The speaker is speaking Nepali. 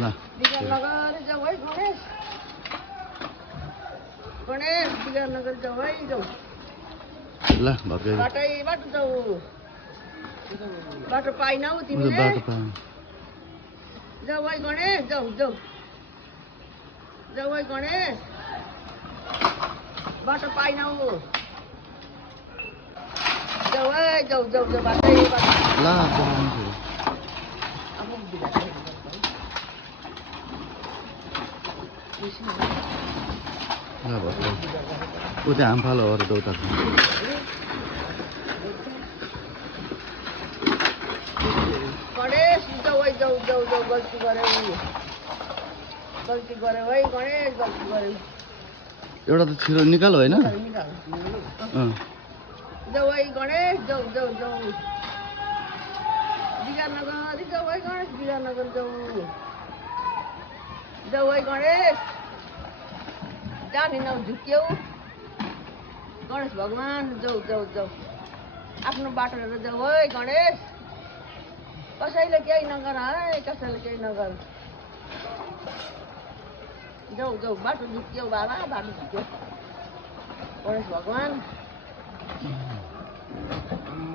ल विजयनगर जाऊ है गणेश गणेश विजयनगर जाऊ है जाऊ ल भर्खर बाटो जाऊ बाटो पाइनौ तिमीले बाटो पाएँ जाऊ है गणेश जाऊ जाऊ जाऊ है गणेश बाटो पाइनौ जाऊ है जाऊ जाऊ जाऊ बाटो ल ल भर्खर ऊ त्यहाँ आम्फालो हो र उता गणेश जाऊ है जाऊ जाऊ जाऊ गल्ती गर्यौ है गणेश गल्ती गर्यौ एउटा त छिरो निकाल होइन जाऊ है गणेश जाऊ जाऊ जाऊ विजयनगर जाऊ है गणेश विजयनगर जाऊ जाऊ है गणेश जाने नौ झुक्यौ गणेश भगवान जाऊ जाऊ जाऊ आफ्नो बाटो हेरेर जाऊ है गणेश कसैले केही नगर है कसैले केही नगर जाऊ जाऊ बाटो झुक्यौ बाबा बाटो झुक्यौ गणेश भगवान